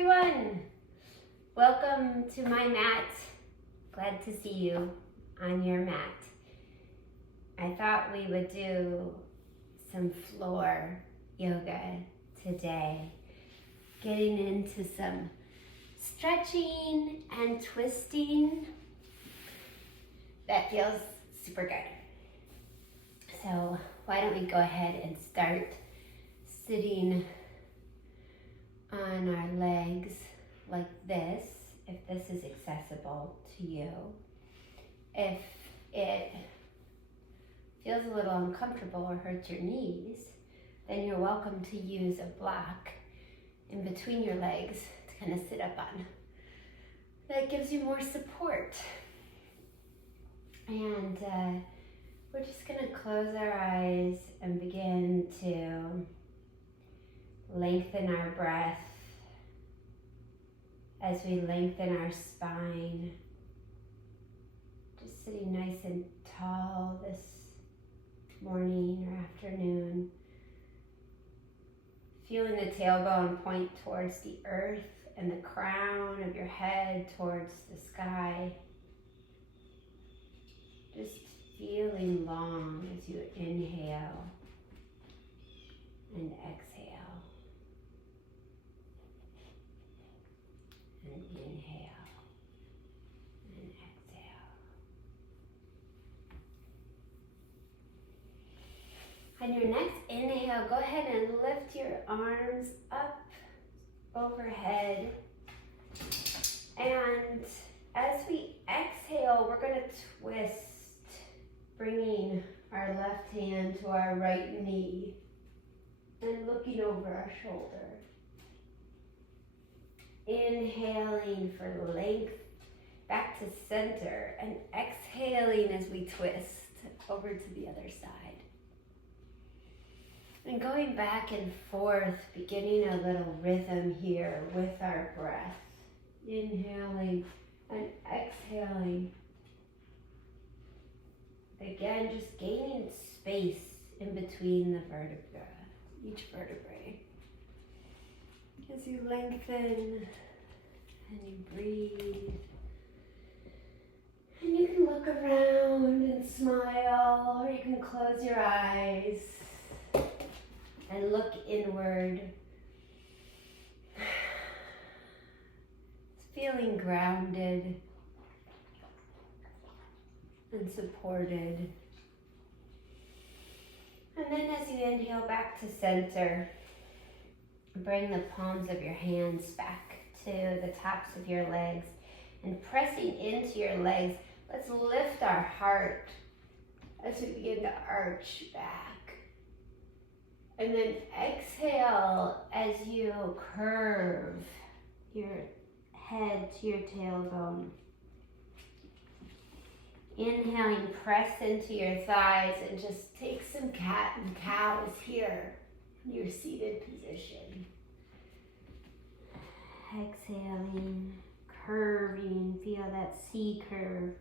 everyone. Welcome to my mat. Glad to see you on your mat. I thought we would do some floor yoga today, getting into some stretching and twisting. That feels super good. So why don't we go ahead and start sitting on our legs like this, if this is accessible to you. If it feels a little uncomfortable or hurts your knees, then you're welcome to use a block in between your legs to kind of sit up on. That gives you more support. And we're just gonna close our eyes and begin to lengthen our breath as we lengthen our spine. Just sitting nice and tall this morning or afternoon. Feeling the tailbone point towards the earth and the crown of your head towards the sky. Just feeling long as you inhale and exhale. And inhale and exhale. On your next inhale, go ahead and lift your arms up overhead. And as we exhale, we're going to twist, bringing our left hand to our right knee and looking over our shoulder. Inhaling for length back to center and exhaling as we twist over to the other side. And going back and forth, beginning a little rhythm here with our breath. Inhaling and exhaling. Again, just gaining space in between the vertebra, each vertebrae. As you lengthen and you breathe, and you can look around and smile, or you can close your eyes and look inward. Feeling grounded and supported. And then as you inhale back to center, bring the palms of your hands back to the tops of your legs and pressing into your legs. Let's lift our heart as we begin to arch back. And then exhale as you curve your head to your tailbone. Inhaling, press into your thighs and just take some cat and cows here in your seated position. Exhaling, curving, feel that C curve.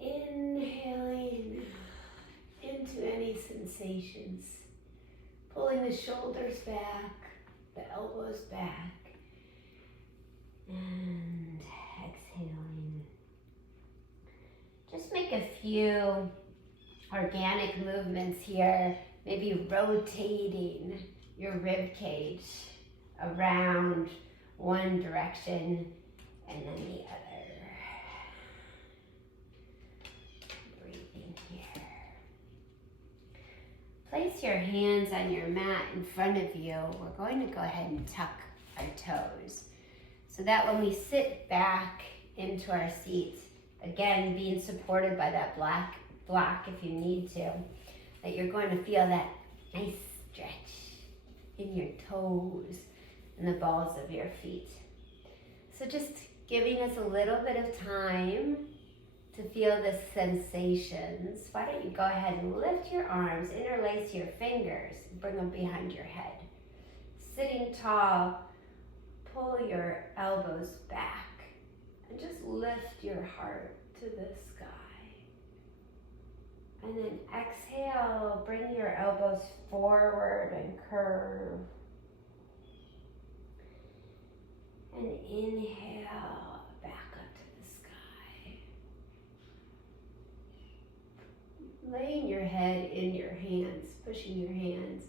Inhaling into any sensations. Pulling the shoulders back, the elbows back. And exhaling. Just make a few organic movements here, maybe rotating your rib cage around one direction and then the other. Breathing here. Place your hands on your mat in front of you. We're going to go ahead and tuck our toes so that when we sit back into our seats, again, being supported by that block if you need to, that you're going to feel that nice stretch in your toes and the balls of your feet. So just giving us a little bit of time to feel the sensations. Why don't you go ahead and lift your arms, interlace your fingers, and bring them behind your head. Sitting tall, pull your elbows back and just lift your heart to the sky. And then exhale, bring your elbows forward and curve. And inhale back up to the sky. Laying your head in your hands, pushing your hands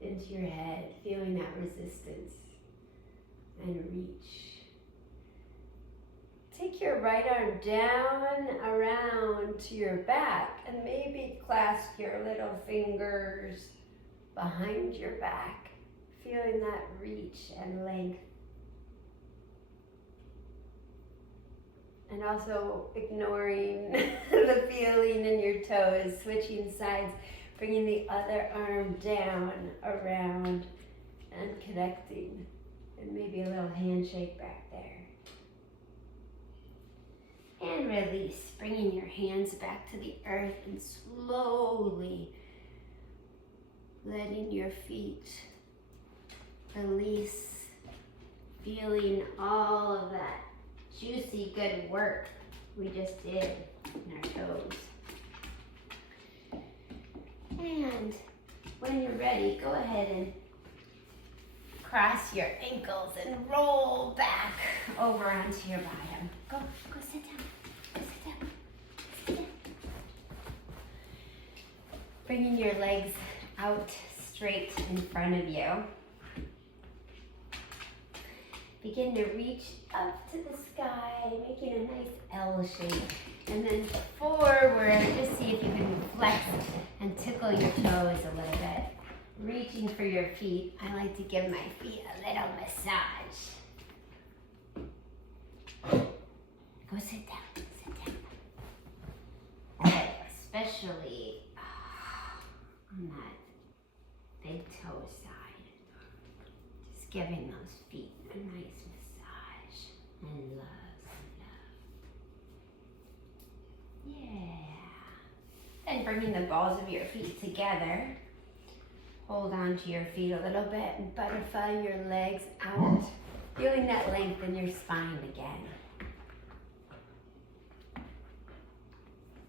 into your head, feeling that resistance, and reach. Take your right arm down around to your back and maybe clasp your little fingers behind your back, feeling that reach and length. And also ignoring the feeling in your toes, switching sides, bringing the other arm down, around, and connecting. And maybe a little handshake back there. And release, bringing your hands back to the earth and slowly letting your feet release, feeling all of that juicy, good work we just did in our toes. And when you're ready, go ahead and cross your ankles and roll back over onto your bottom. Go sit down. Go sit down. Sit down. Bringing your legs out straight in front of you. Begin to reach up to the sky, making a nice L shape. And then forward, just see if you can flex and tickle your toes a little bit. Reaching for your feet. I like to give my feet a little massage. Go sit down, sit down. Good, especially on that big toe side. Just giving those feet a nice massage and love. Yeah. And bringing the balls of your feet together. Hold on to your feet a little bit and butterfly your legs out. Feeling that length in your spine again.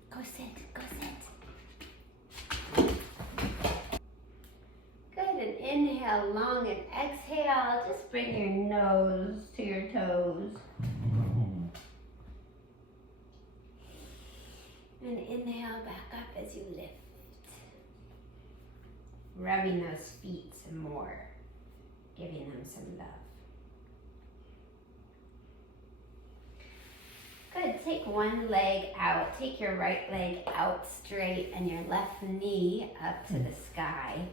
Go sit, go sit. Good, and inhale long and exhale. Just bring your nose to your toes. And inhale back up as you lift. Rubbing those feet some more, giving them some love. Good, take one leg out, take your right leg out straight and your left knee up to the sky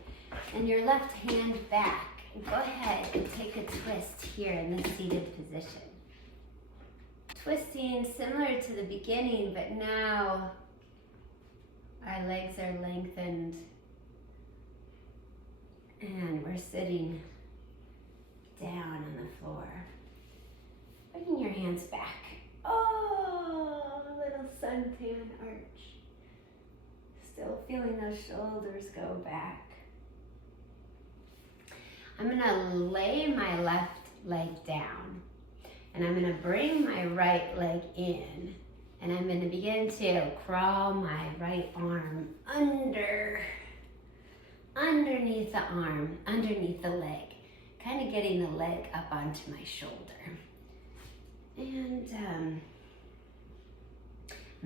and your left hand back. And go ahead and take a twist here in the seated position. Twisting similar to the beginning, but now our legs are lengthened and we're sitting down on the floor. Bringing your hands back. Oh, a little suntan arch. Still feeling those shoulders go back. I'm gonna lay my left leg down and I'm gonna bring my right leg in and I'm gonna begin to crawl my right arm underneath the arm, underneath the leg, kind of getting the leg up onto my shoulder. And I'm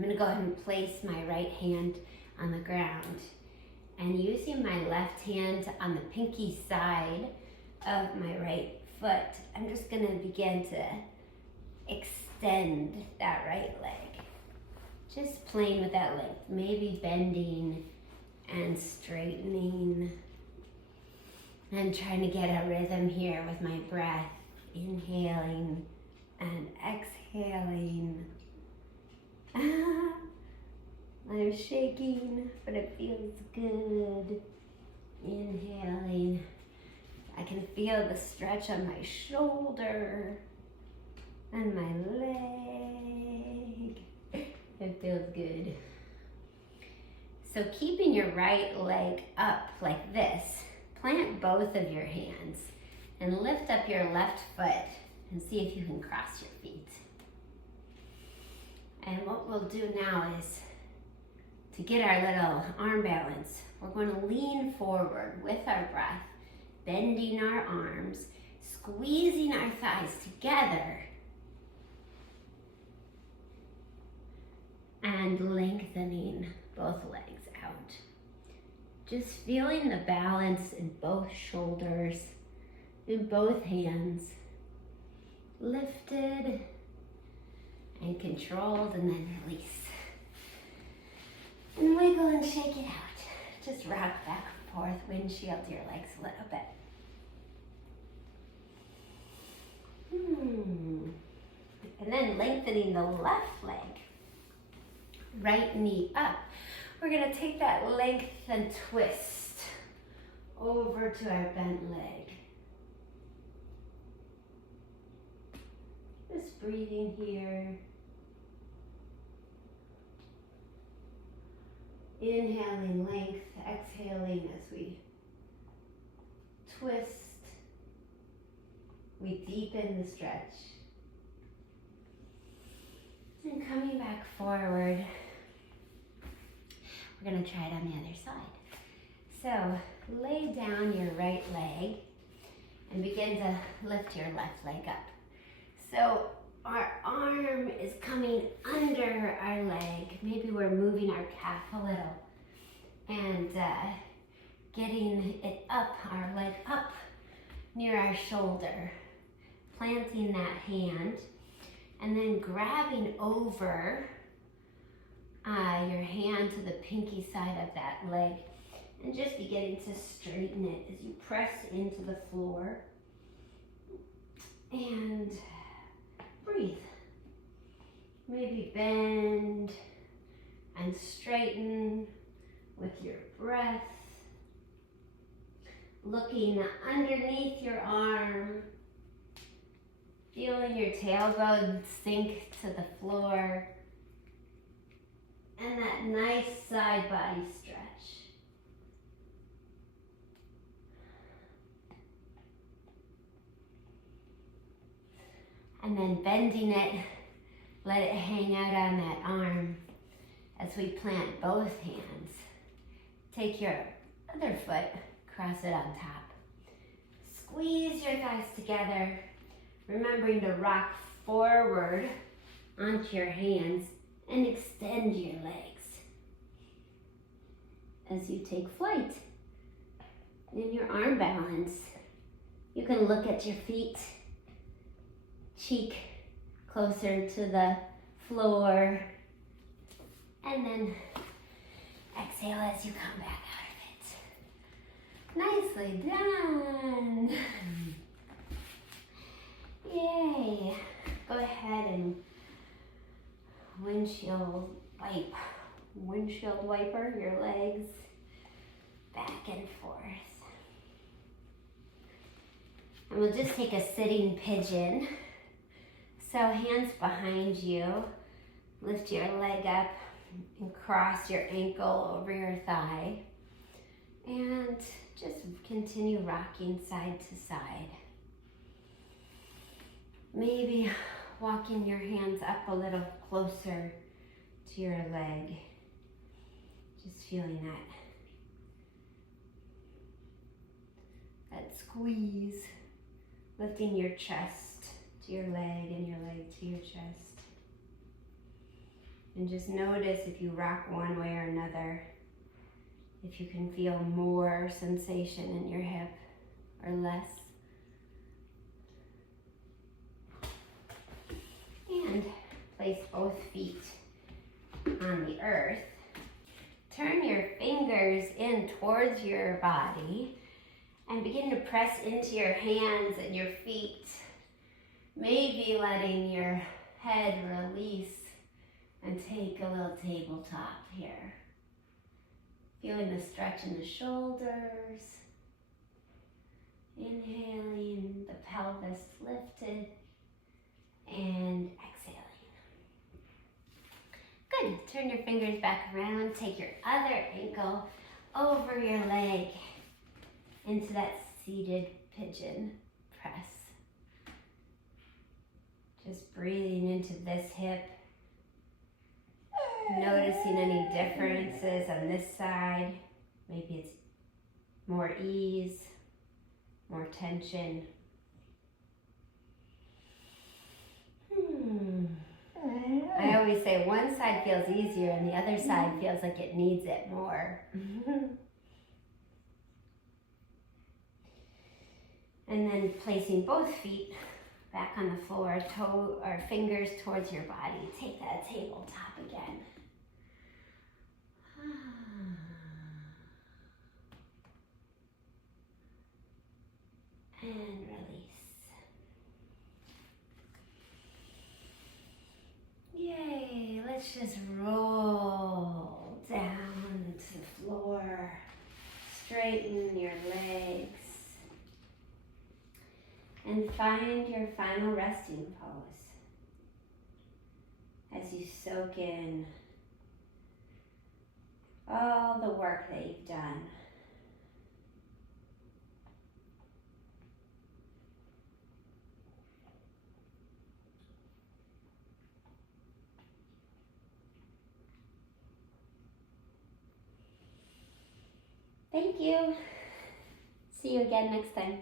gonna go ahead and place my right hand on the ground and using my left hand on the pinky side of my right foot, I'm just gonna begin to extend that right leg. Just playing with that length, maybe bending and straightening and trying to get a rhythm here with my breath, inhaling and exhaling. I'm shaking, but it feels good. Inhaling. I can feel the stretch on my shoulder and my leg. It feels good. So keeping your right leg up like this, plant both of your hands and lift up your left foot and see if you can cross your feet. And what we'll do now is, to get our little arm balance, we're going to lean forward with our breath, bending our arms, Squeezing our thighs together and lengthening both legs out. Just feeling the balance in both shoulders, in both hands, lifted and controlled, and then release. And wiggle and shake it out. Just rock back and forth, windshield your legs a little bit. And then lengthening the left leg, right knee up. We're gonna take that length and twist over to our bent leg. Just breathing here. Inhaling length, exhaling as we twist. We deepen the stretch. And coming back forward, we're going to try it on the other side. So lay down your right leg and begin to lift your left leg up. So our arm is coming under our leg. Maybe we're moving our calf a little and getting it up, our leg up near our shoulder. Planting that hand and then grabbing over your hand to the pinky side of that leg and just beginning to straighten it as you press into the floor and breathe. Maybe bend and straighten with your breath, looking underneath your arm, feeling your tailbone sink to the floor, and that nice side body stretch. And then bending it, let it hang out on that arm as we plant both hands. Take your other foot, cross it on top. Squeeze your thighs together, remembering to rock forward onto your hands and extend your legs as you take flight. In your arm balance, you can look at your feet, cheek closer to the floor, and then exhale as you come back out of it. Nicely done. Yay. Go ahead and windshield wiper your legs back and forth. And we'll just take a sitting pigeon. So hands behind you, lift your leg up and cross your ankle over your thigh. And just continue rocking side to side. Maybe walking your hands up a little closer to your leg. Just feeling that squeeze, lifting your chest to your leg and your leg to your chest. And just notice if you rock one way or another, if you can feel more sensation in your hip or less. And place both feet on the earth. Turn your fingers in towards your body and begin to press into your hands and your feet. Maybe letting your head release and take a little tabletop here. Feeling the stretch in the shoulders. Inhaling, the pelvis lifted. And exhaling. Good. Turn your fingers back around. Take your other ankle over your leg into that seated pigeon press. Just breathing into this hip. Noticing any differences on this side. Maybe it's more ease, more tension. I always say one side feels easier and the other side feels like it needs it more. And then placing both feet back on the floor, toe or fingers towards your body. Take that tabletop again. And release. Yay, let's just roll down to the floor. Straighten your legs. And find your final resting pose as you soak in all the work that you've done. Thank you. See you again next time.